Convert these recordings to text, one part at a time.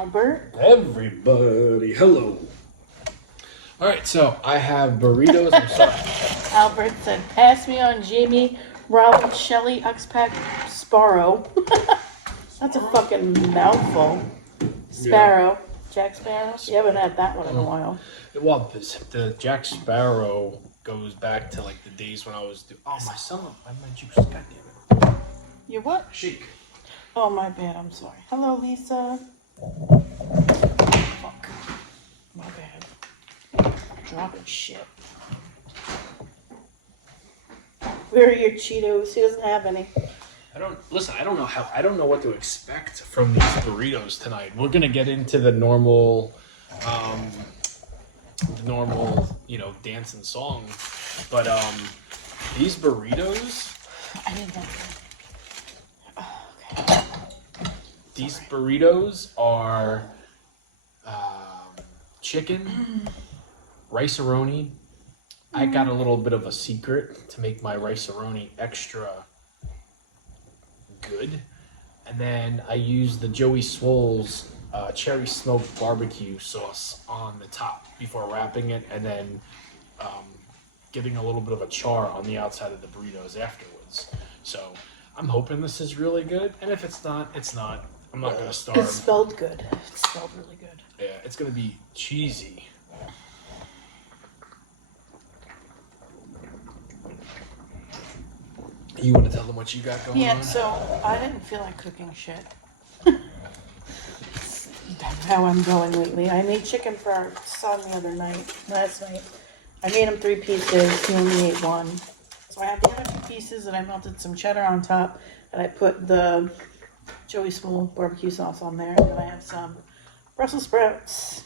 Albert. Everybody, hello. All right, so I have burritos. I'm sorry. Albert said, pass me on Jamie, Robin, Shelley, Uxpack, Sparrow. That's a fucking mouthful. Sparrow. Yeah. Jack Sparrow? You haven't had that one in a while. Well, the Jack Sparrow goes back to like the days when I was my son, my juice, goddamn it. Your what? Shake. Oh, my bad, I'm sorry. Hello, Lisa. Fuck. My bad. Dropping shit. Where are your Cheetos? He doesn't have any. I don't know what to expect from these burritos tonight. We're gonna get into the normal, dance and song, but these burritos. I need that. Okay. These burritos are chicken, rice-a-roni. I got a little bit of a secret to make my rice-a-roni extra good. And then I use the Joey Swole's cherry smoked barbecue sauce on the top before wrapping it, and then getting a little bit of a char on the outside of the burritos afterwards. So I'm hoping this is really good, and if it's not, it's not. I'm not gonna starve. It's spelled good. It's spelled really good. Yeah, it's gonna be cheesy. You want to tell them what you got going on? Yeah, so I didn't feel like cooking shit. That's how I'm going lately. I made chicken for our son last night. I made him 3 pieces. He only ate 1. So I had the other 2 pieces and I melted some cheddar on top. And I put the Joey Swole barbecue sauce on there. And then I have some Brussels sprouts.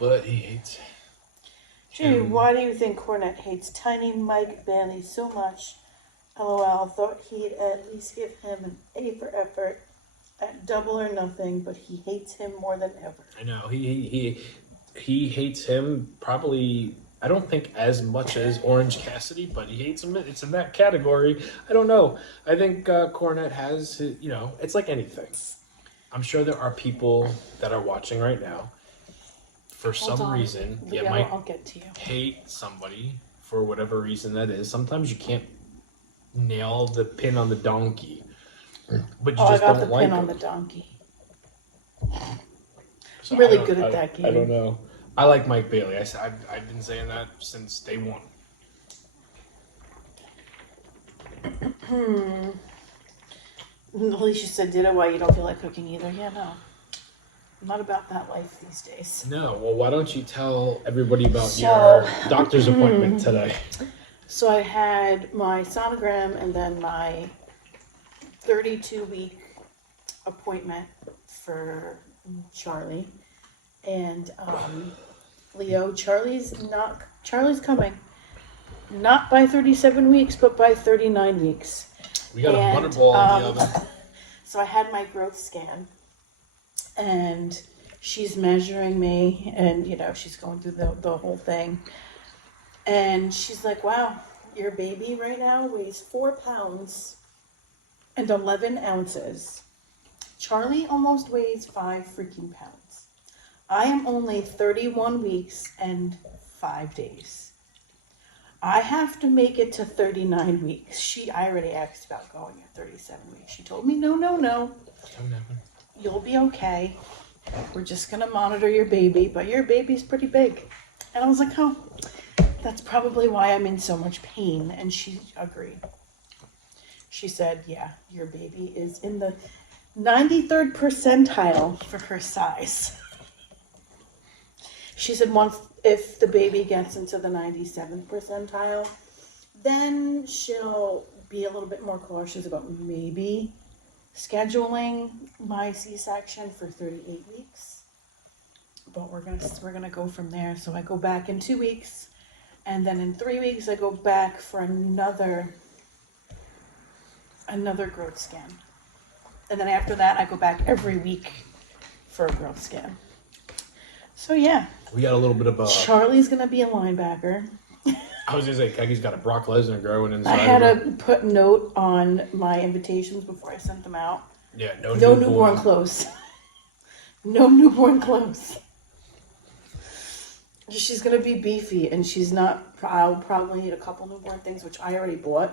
But he hates. Jimmy, why do you think Cornette hates Tiny Mike Bailey so much? LOL, thought he'd at least give him an A for effort at Double or Nothing, but he hates him more than ever. I know, he hates him probably, I don't think as much as Orange Cassidy, but he hates him. It's in that category. I don't know. I think Cornette has, it's like anything. I'm sure there are people that are watching right now. For some reason, you might hate somebody for whatever reason that is. Sometimes you can't nail the pin on the donkey, but you just don't like it. I got the pin on the donkey. I'm really good at that game. I don't know. I like Mike Bailey. I've been saying that since day one. Alicia said, "Ditto. Why you don't feel like cooking either?" Yeah, no. I'm not about that life these days. No. Well, why don't you tell everybody about your doctor's appointment today? So I had my sonogram and then my 32-week appointment for Charlie. And Leo, Charlie's coming. Not by 37 weeks, but by 39 weeks. We got a butterball on the oven. So I had my growth scan. And she's measuring me, and she's going through the whole thing. And she's like, "Wow, your baby right now weighs 4 pounds and 11 ounces. Charlie almost weighs 5 freaking pounds. I am only 31 weeks and 5 days. I have to make it to 39 weeks. I already asked about going at 37 weeks. She told me, no. You'll be okay. We're just going to monitor your baby, but your baby's pretty big." And I was like, "Oh, that's probably why I'm in so much pain." And she agreed. She said, "Yeah, your baby is in the 93rd percentile for her size." She said if the baby gets into the 97th percentile, then she'll be a little bit more cautious about maybe scheduling my C-section for 38 weeks, but we're gonna go from there. So I go back in 2 weeks, and then in 3 weeks I go back for another growth scan, and then after that I go back every week for a growth scan. So yeah, we got a little bit of a. Charlie's gonna be a linebacker. I was gonna say, Keki's got a Brock Lesnar growing inside. I had of her. to put note on my invitations before I sent them out. Yeah, No newborn clothes. No newborn clothes. She's gonna be beefy, and she's not. I'll probably need a couple newborn things, which I already bought.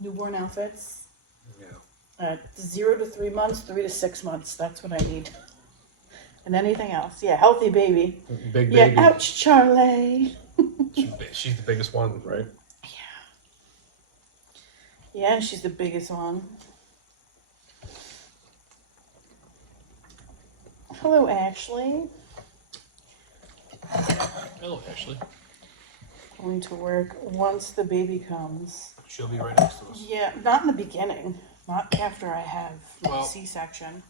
Newborn outfits. Yeah. 0 to 3 months, 3 to 6 months. That's what I need. And anything else? Yeah, healthy baby. Big baby. Yeah, ouch, Charlie. She's the biggest one, right? Yeah, she's the biggest one. Hello, Ashley. Hello, Ashley. Going to work once the baby comes. She'll be right next to us. Yeah, not in the beginning. Not after I have Well, C-section.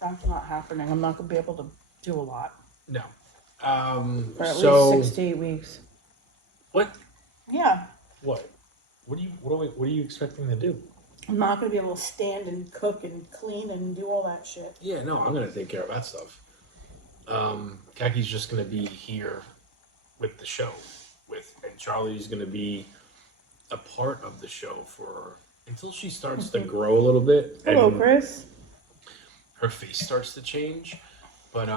That's not happening. I'm not going to be able to do a lot. No. For at So least 6 to 8 weeks. what? Yeah. What? What are you expecting to do? I'm not going to be able to stand and cook and clean and do all that shit. Yeah, no, I'm gonna take care of that stuff. Kaki's just gonna be here with the show, and Charlie's gonna be a part of the show until she starts to grow a little bit. Hello, and Chris. her face starts to change, but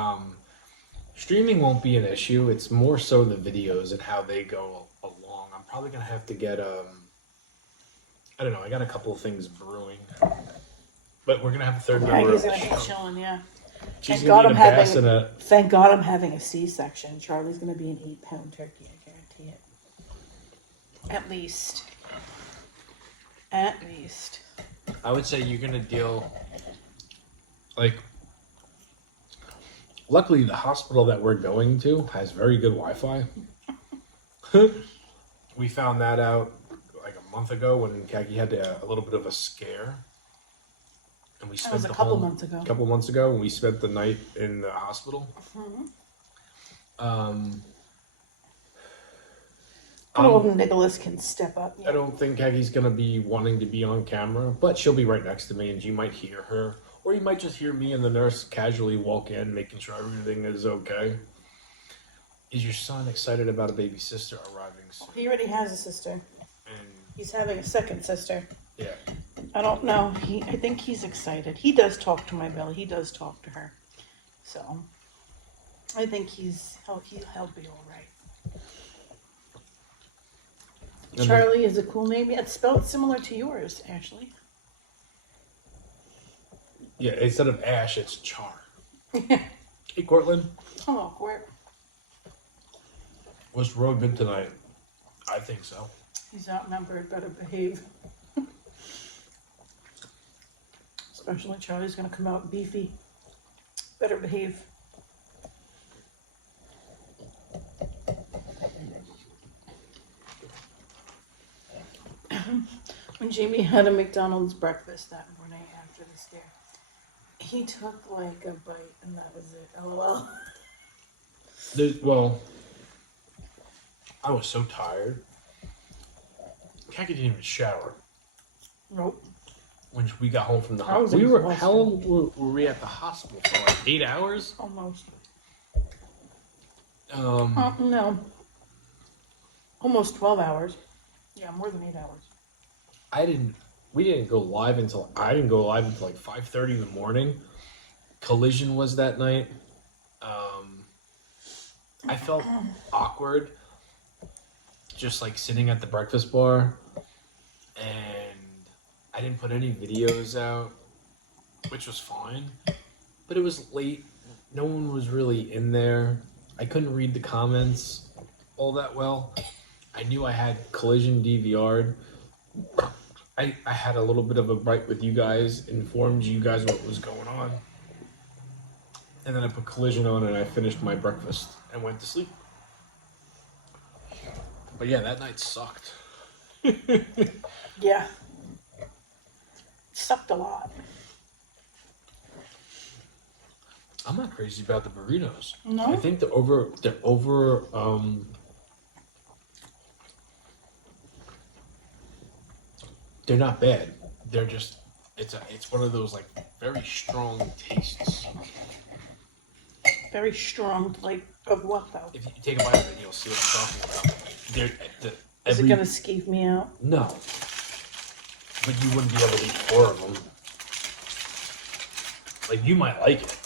streaming won't be an issue. It's more so the videos and how they go along. I'm probably gonna have to get I don't know. I got a couple of things brewing, but we're gonna have a third member. Maggie's of going the to be show. chilling, yeah. She's Thank gonna God need I'm a bass and a. Thank God I'm having a C-section. Charlie's going to be an 8-pound turkey, I guarantee it. At least. At least. I would say you're gonna deal. Like, luckily, the hospital that we're going to has very good Wi-Fi. We found that out like a month ago when Kaki had a little bit of a scare, and we spent That was a couple months ago. A couple months ago, and we spent the night in the hospital. Good old Nicholas can step up. I don't think Kaki's gonna be wanting to be on camera, but she'll be right next to me, and you might hear her, or you might just hear me and the nurse casually walk in, making sure everything is okay. Is your son excited about a baby sister arriving soon? He already has a sister. And He's having a second sister. yeah, I don't know. I think he's excited. He does talk to my Billy. He does talk to her. So, I think he'll be all right. And Charlie is a cool name. Yeah, it's spelled similar to yours, Ashley. yeah. Instead of Ash, it's Char. Hey, Cortland, Hello, Court. was Roe good tonight? I think so. He's outnumbered. Better behave. Especially Charlie's going to come out beefy. Better behave. When Jamie had a McDonald's breakfast that morning after the scare, he took like a bite and that was it. LOL. Well, I was so tired. Kaki didn't even shower Nope. when we got home from the I was hospital. exhausted. How long were we at the hospital for? Like 8 hours? Almost. Um, No. Almost 12 hours. Yeah, more than 8 hours. we didn't go live until, I didn't go live until like 5:30 in the morning. Collision was that night. I felt awkward just like sitting at the breakfast bar, and I didn't put any videos out, which was fine, but it was late. No one was really in there. I couldn't read the comments all that well. I knew I had Collision DVR'd. I had a little bit of a bite with you guys, informed you guys what was going on. And then I put Collision on and I finished my breakfast and went to sleep. But yeah, that night sucked. Yeah. Sucked a lot. I'm not crazy about the burritos. No? I think they're not bad. They're just it's one of those like very strong tastes. Very strong, like, of what though? If you take a bite of it, you'll see what I'm talking about. Is it gonna skeeve me out? No. But you wouldn't be able to eat 4 of them. Like, you might like it.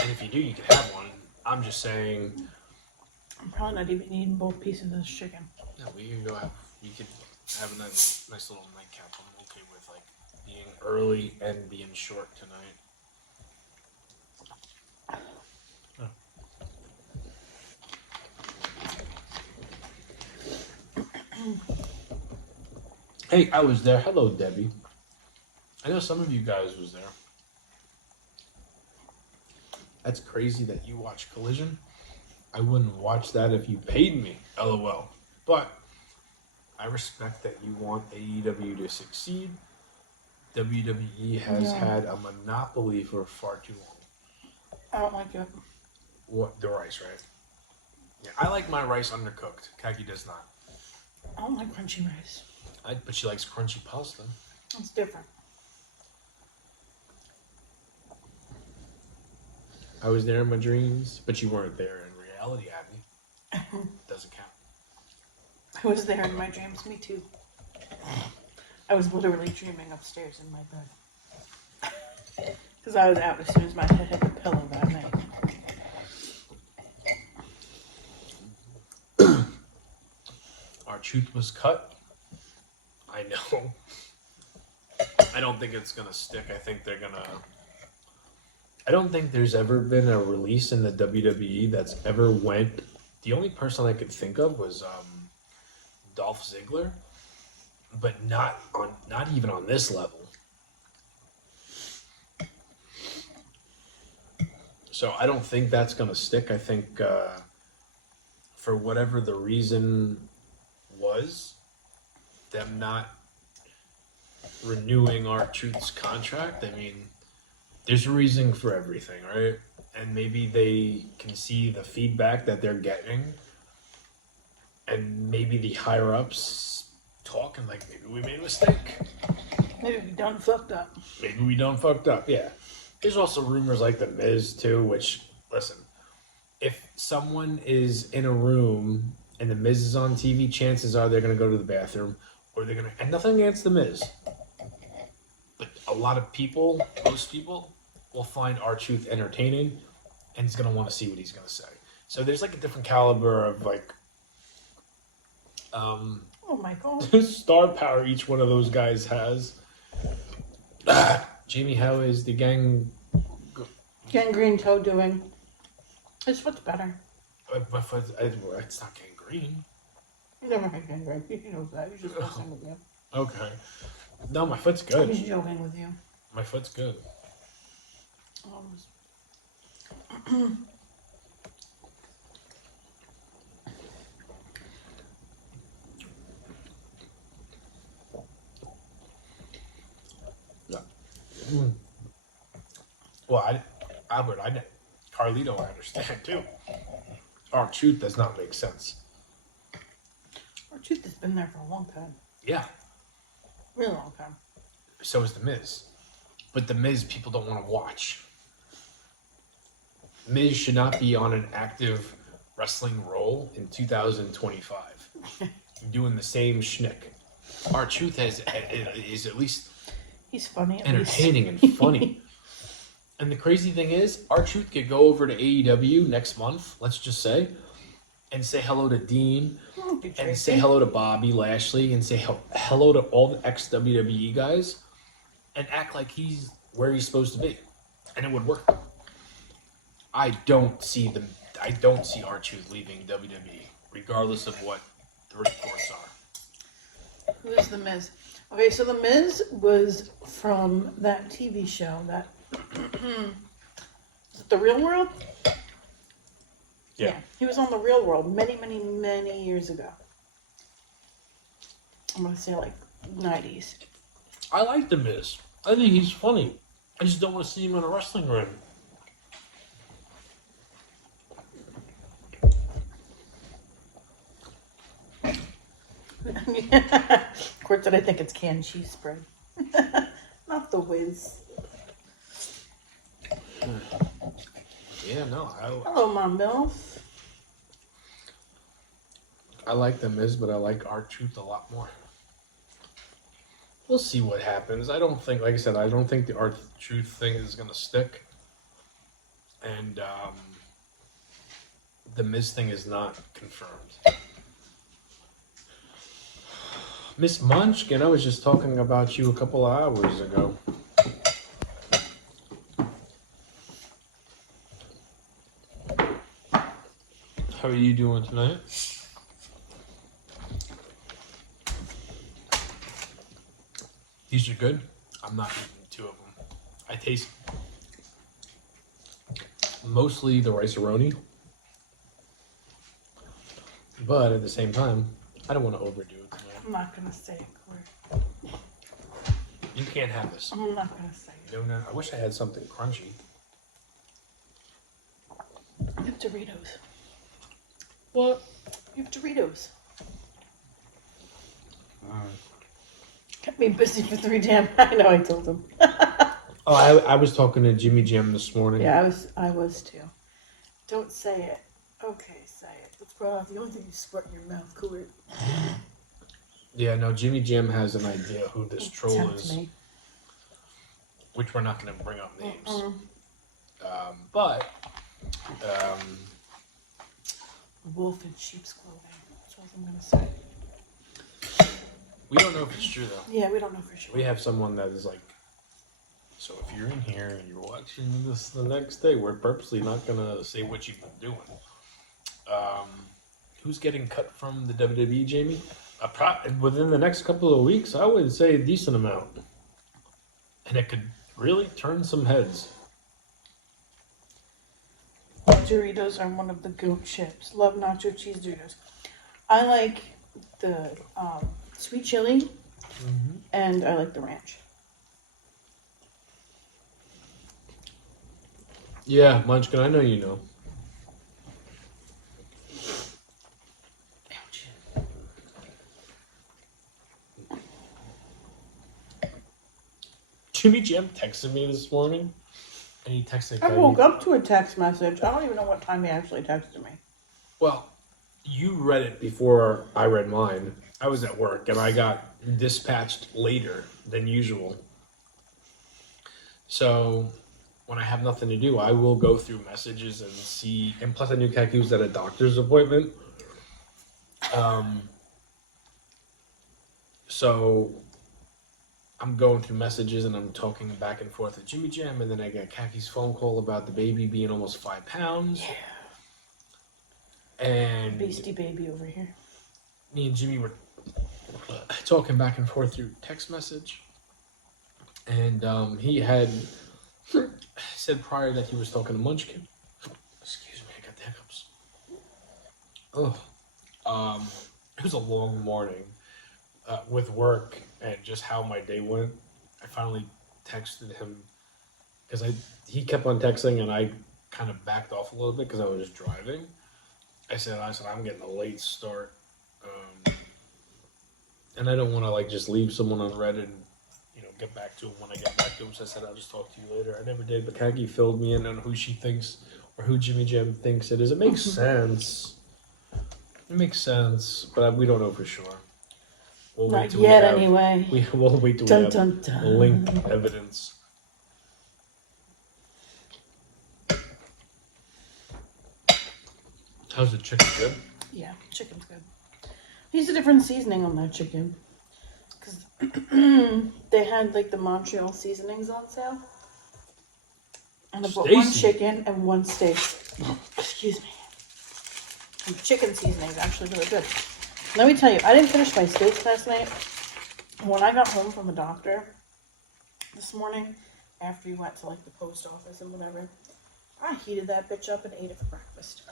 And if you do, you can have one. I'm just saying... I'm probably not even eating both pieces of this chicken. Yeah, we could have a nice little nightcap. I'm okay with, like, being early and being short tonight. Hey, I was there. Hello, Debbie. I know some of you guys was there. That's crazy that you watch Collision. I wouldn't watch that if you paid me. LOL. But I respect that you want AEW to succeed. WWE has had a monopoly for far too long. I don't like it. What? The rice, right? Yeah, I like my rice undercooked. Kaki does not. I don't like crunchy rice. But she likes crunchy pasta. It's different. I was there in my dreams, but you weren't there in reality, Abby. Doesn't count. I was there in my dreams. Me too. I was literally dreaming upstairs in my bed. Because I was out as soon as my head hit the pillow that night. Our truth was cut. I know. I don't think it's gonna stick. I don't think there's ever been a release in the WWE that's ever went. The only person I could think of was Dolph Ziggler, but not even on this level. So I don't think that's gonna stick. I think for whatever the reason was, them not renewing R-Truth's contract. I mean, there's a reason for everything, right? And maybe they can see the feedback that they're getting, and maybe the higher ups talk and like, maybe we made a mistake. Maybe we done fucked up. Maybe we done fucked up, yeah. There's also rumors like The Miz too, which, listen, if someone is in a room and The Miz is on TV, chances are they're going to go to the bathroom, or they're going to, and nothing against The Miz, but a lot of people, most people, will find R-Truth entertaining, and he's going to want to see what he's going to say. So there's like a different caliber of like, Oh my god. star power each one of those guys has. Jamie, how is the Gangrene toe doing? His foot's better. My foot, it's not gangrene. You never had gangrene. He knows that. He's just messing with you. Okay. No, my foot's I good. was joking with you. My foot's good. Well, Carlito, I understand too. R-Truth does not make sense. R-Truth has been there for a long time. Yeah. Really long time. So is The Miz. But The Miz, people don't want to watch. Miz should not be on an active wrestling role in 2025. Doing the same shtick. R-Truth is at least he's funny. Entertaining and funny. And the crazy thing is, R-Truth could go over to AEW next month, let's just say, and say hello to Dean, and say hello to Bobby Lashley, and say hello to all the ex-WWE guys, and act like he's where he's supposed to be. And it would work. I don't see R-Truth leaving WWE, regardless of what the reports are. Who is The Miz? Okay, so The Miz was from that TV show, that is it The Real World? Yeah. He was on The Real World many, many, many years ago. I'm going to say like 90s. I like The Miz. I think he's funny. I just don't want to see him in a wrestling ring. Of course, I think it's canned cheese spread. Not the whiz. Yeah, no. Hello, Mom Bill. I like The Miz, but I like R-Truth a lot more. We'll see what happens. I don't think, like I said, I don't think the R-Truth thing is going to stick. And the Miz thing is not confirmed. Miss Munchkin, I was just talking about you a couple of hours ago. How are you doing tonight? These are good. I'm not eating 2 of them. I taste mostly the rice-a-roni. But at the same time, I don't want to overdo it tonight. I'm not gonna say it, Corey. You can't have this. I'm not gonna say it. No, no. I wish I had something crunchy. You have Doritos. What? You have Doritos. Kept me busy for 3 damn. I know. I told him. Oh, I was talking to Jimmy Jim this morning. Yeah, I was too. Don't say it. Okay, say it. That's probably the only thing you squirt in your mouth, Corey. Yeah, no. Jimmy Jim has an idea who this Don't troll tempt is, me. which we're not going to bring up names. Wolf in sheep's clothing. That's all I'm gonna say. We don't know if it's true though. Yeah, we don't know for sure. We have someone that is like, so if you're in here and you're watching this the next day, we're purposely not gonna say what you've been doing. Who's getting cut from the WWE, Jamie? Within the next couple of weeks, I would say a decent amount, and it could really turn some heads. Doritos are one of the goat chips. Love nacho cheese Doritos. I like the sweet chili, and I like the ranch. Yeah, Munchkin, I know you know. Ouch. Jimmy Jim texted me this morning, and he texted. I woke up to a text message. I don't even know what time he actually texted me. Well, you read it before I read mine. I was at work, and I got dispatched later than usual. So when I have nothing to do, I will go through messages and see. And plus, I knew Kaki was at a doctor's appointment. So I'm going through messages and I'm talking back and forth with Jimmy Jam, and then I get Kaki's phone call about the baby being almost 5 pounds. Yeah. And Beastie baby over here. me and Jimmy were talking back and forth through text message. And he had said prior that he was talking to Munchkin. Excuse me, I got the hiccups. It was a long morning with work and just how my day went. I finally texted him because he kept on texting and I kind of backed off a little bit because I was driving. I said I'm getting a late start, and I don't want to just leave someone on Reddit and get back to him when I get back to him. So I said I'll just talk to you later. I never did, but Kagi filled me in on who she thinks or who Jimmy Jam thinks it is. It makes sense. It makes sense, but we don't know for sure. We'll Not yet, anyway. We'll wait till we have link evidence. How's the chicken? Good? Yeah, chicken's good. Use a different seasoning on that chicken. Because they had the Montreal seasonings on sale. And I bought one chicken and one steak. Excuse me. And the chicken seasoning is actually really good. Let me tell you, I didn't finish my steaks last night. When I got home from the doctor this morning, after he went to the post office and whatever, I heated that bitch up and ate it for breakfast.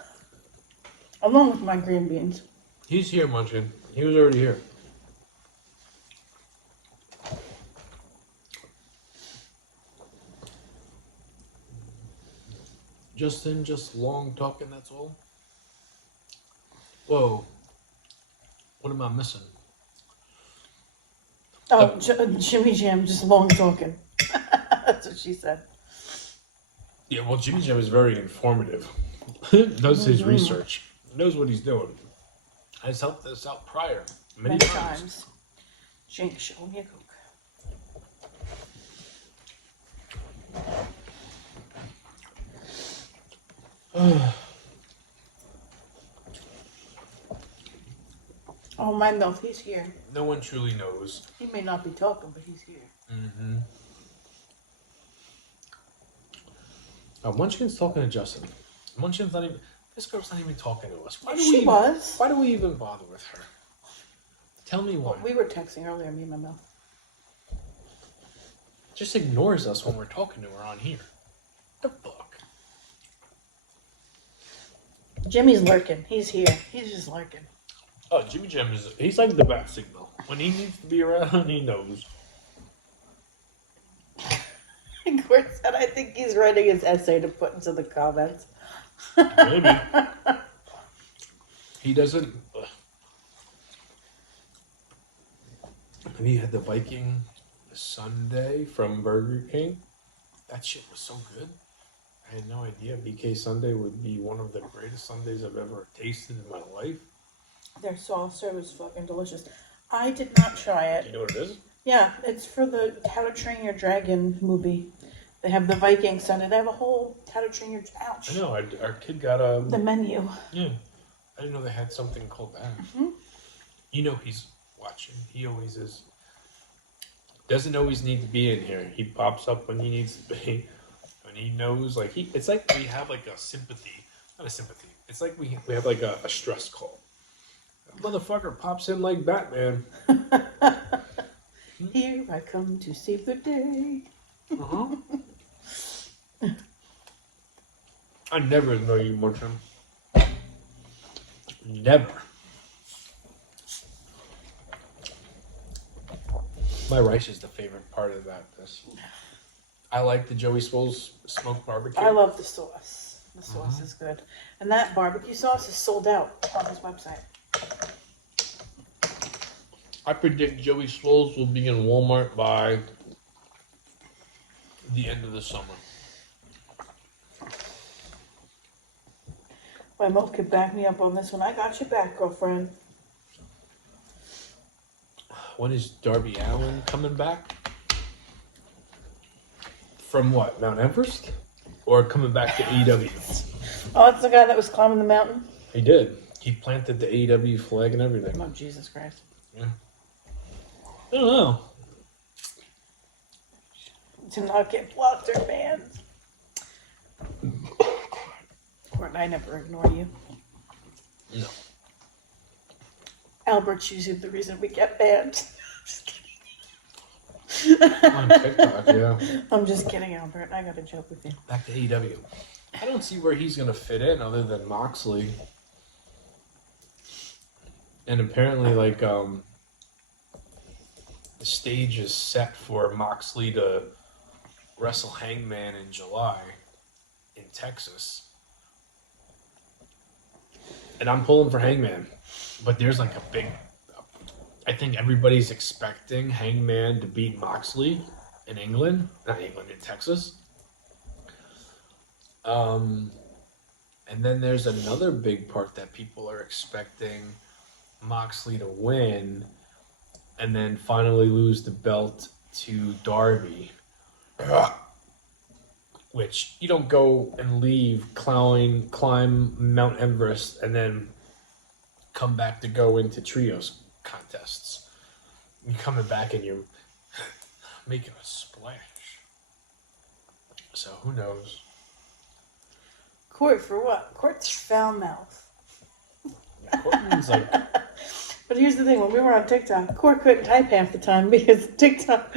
Along with my green beans. He's here, Munchkin. He was already here. Justin, just long talking, that's all. Whoa. What am I missing? Oh, Jimmy Jam, just long talking. That's what she said. Yeah, well, Jimmy Jam is very informative. Does his research. Knows what he's doing. has helped us out prior Many times. Jink, show me a Coke. Oh, my milk, he's here. No one truly knows. He may not be talking, but he's here. Mm-hmm. Munchkin's talking to Justin. Munchkin's not even... This girl's not even talking to us. She was. Why do we even bother with her? Tell me why. Well, we were texting earlier, me and my mouth. Just ignores us when we're talking to her on here. The fuck? Jimmy's lurking. He's here. He's just lurking. Oh, Jimmy Jim he's like the bat signal. When he needs to be around, he knows. Gort said, I think he's writing his essay to put into the comments. Maybe. He doesn't... And he had the Viking Sunday from Burger King. That shit was so good. I had no idea BK Sunday would be one of the greatest Sundays I've ever tasted in my life. Their saucer was fucking delicious. I did not try it. You know what it is? Yeah, it's for the How to Train Your Dragon movie. They have the Viking Sunday. They have a whole How to Train Your... Ouch. I know. Our kid got the menu. Yeah. I didn't know they had something called that. Mm-hmm. You know he's watching. He always is. Doesn't always need to be in here. He pops up when he needs to be. When he knows, like, it's like we have, like, a sympathy. Not a sympathy. It's like we have, like, a stress call. That motherfucker pops in like Batman. Here I come to save the day. Uh-huh. I never know you more time. Never. My rice is the favorite part of this. I like the Joey Swole's smoked barbecue. I love the sauce. The sauce is good. And that barbecue sauce is sold out on his website. I predict Joey Swole's will be in Walmart by the end of the summer. My mom could back me up on this one. I got your back, girlfriend. When is Darby Allin coming back? From what? Mount Everest? Or coming back to AEW? Oh, that's the guy that was climbing the mountain? He did. He planted the AEW flag and everything. Oh, Jesus Christ. Yeah. I don't know. To not get blocked or banned. Or I never ignore you. No. Albert's usually the reason we get banned. On TikTok, yeah. I'm just kidding, Albert. I got a joke with you. Back to AEW. I don't see where he's going to fit in other than Moxley. And apparently, like, the stage is set for Moxley to wrestle Hangman in July in Texas. And I'm pulling for Hangman. But there's like a big... I think everybody's expecting Hangman to beat Moxley in England. Not England, in Texas. And then there's another big part that people are expecting Moxley to win and then finally lose the belt to Darby. Which you don't go and leave, climb Mount Everest, and then come back to go into trios contests. You're coming back and you're making a splash. So who knows? Court for what? Court's foul mouth. Yeah, Courtney's like... But here's the thing, when we were on TikTok, Court couldn't type half the time because TikTok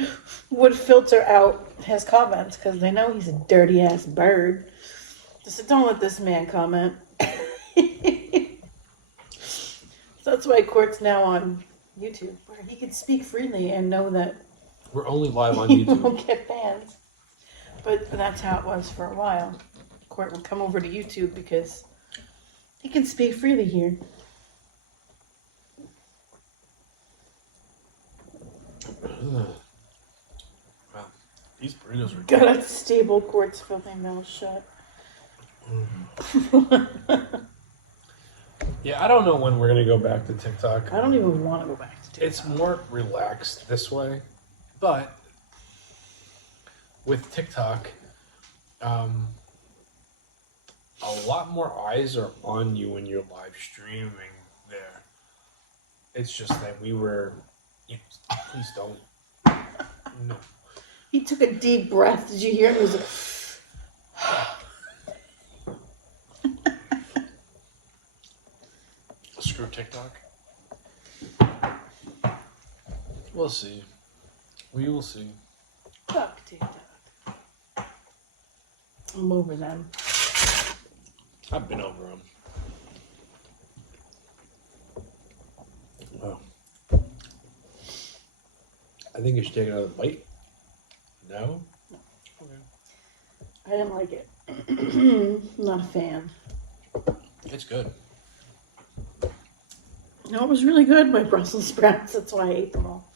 would filter out his comments because they know he's a dirty ass bird. Just said, don't let this man comment. So that's why Court's now on YouTube, where he can speak freely and know that We're only live on he YouTube. won't get banned. But that's how it was for a while. Court would come over to YouTube because he can speak freely here. Wow, these burritos are Got a stable Court's filthy mouth shut. Yeah, I don't know when we're gonna go back to TikTok. I don't even want to go back to TikTok. It's more relaxed this way, but with TikTok, a lot more eyes are on you when you're live streaming there. It's just that we were. Please don't. No. He took a deep breath. Did you hear him? He was like, Screw TikTok. We'll see. We will see. fuck TikTok. I'm over them. I've been over them. Oh. I think you should take another bite. No? Okay. I didn't like it. I'm not a fan. It's good. No, it was really good, my Brussels sprouts. That's why I ate them all.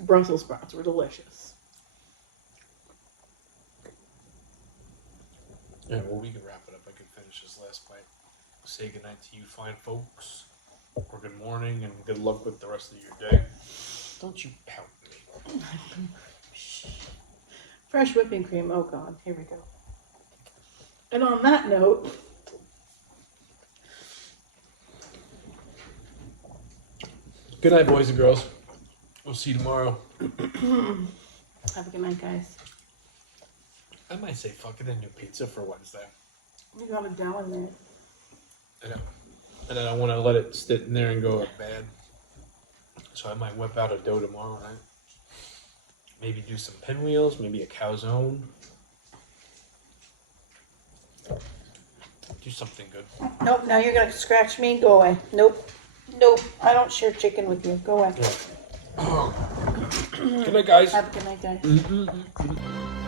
Brussels sprouts were delicious. Yeah, well, we can wrap it up. I can finish this last bite. Say goodnight to you fine folks. Or good morning and good luck with the rest of your day. Don't you pout me. Fresh whipping cream. Oh, God. Here we go. And on that note... Good night, boys and girls. We'll see you tomorrow. Have a good night, guys. I might say fuck it and do pizza for Wednesday. You got a dough in there. I know. And I don't want to let it sit in there and go bad. So I might whip out a dough tomorrow night. Maybe do some pinwheels, maybe a calzone. Do something good. Nope, now you're going to scratch me. Go away. Nope. Nope. I don't share chicken with you. Go away. Yeah. Good night, guys. Have a good night, guys. Mm-hmm.